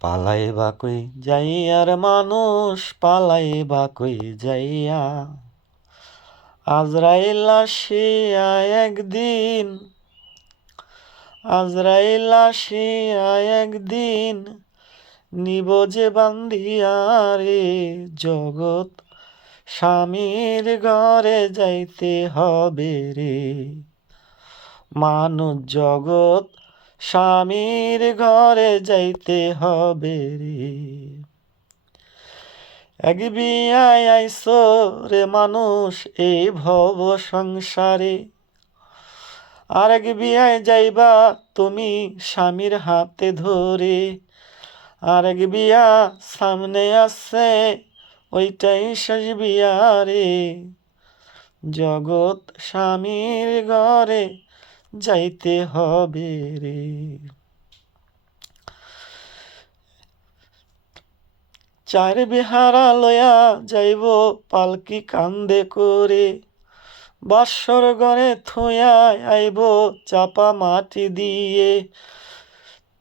পালাইবা কই যাইয়ার মানুষ পালাইবা কই যাইয়া আজরাইল আসিয়া একদিন আজরাইল আসিয়া একদিন নিব যে বান্ধিয়া রে জগৎ স্বামীর ঘরে যাইতে হবে রে মানুষ জগৎ স্বামীর ঘরে যাইতে হবে রে এক বিয়ায় আইসো রে মানুষ এই ভব সংসারে আর এক বিয়ায় যাইবা তুমি স্বামীর হাতে ধরে আর এক বিয়া সামনে আসছে ওইটাই শেষ বিয়া রে জগৎ স্বামীর ঘরে যাইতে হবে রে চার বিহারা লয়া যাইব পালকি কান্দে করে বাসর ঘরে থুয়া আইব চাপা মাটি দিয়ে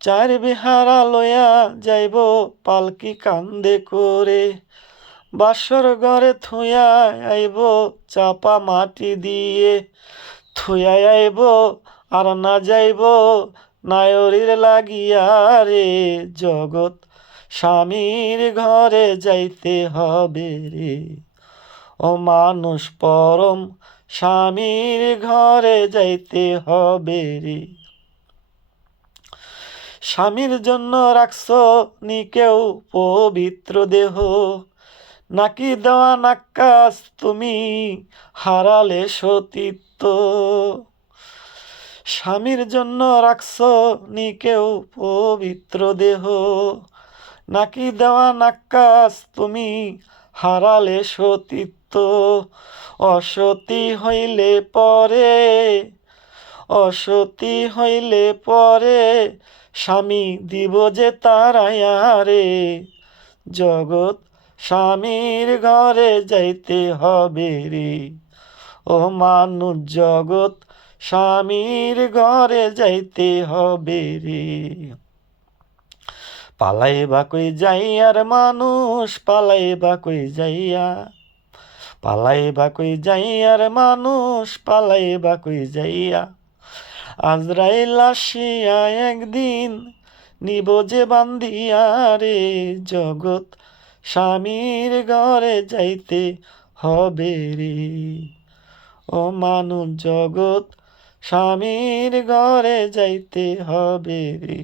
চার বিহারা লয়া যাইব পালকি কান্দে করে বাসর ঘরে থুয়া আইব চাপা মাটি দিয়ে থুয়া আইব আর না যাইব নায়রির লাগিয়া রে জগৎ স্বামীর ঘরে যাইতে হবে রে ও মানুষ পরম স্বামীর ঘরে যাইতে হবে রে স্বামীর জন্য রাখছ নি কেউ পবিত্র দেহ নাকি দেওয়া নাক্কাস তুমি হারালে সতীত্ব স্বামীর জন্য রাখছ নি কেউ পবিত্র দেহ নাকি দেওয়া নাক্কাস তুমি হারালে সতীত্ব অসতী হইলে পরে স্বামী দিব যে তারায়া রে জগৎ স্বামীর ঘরে যাইতে হবে রে ও মানুষ জগৎ স্বামীর ঘরে যাইতে হবে রে পালাইবা কই যাইয়ার মানুষ পালাইবা কই যাইয়া পালাইবা কই যাইয়ার মানুষ পালাইবা কই যাইয়া আজরাইল আসিয়া একদিন নিব যে বান্ধিয়া রে জগৎ স্বামীর ঘরে যাইতে হবে রে ও মানুষ জগৎ স্বামীর ঘরে যাইতে হবে রে।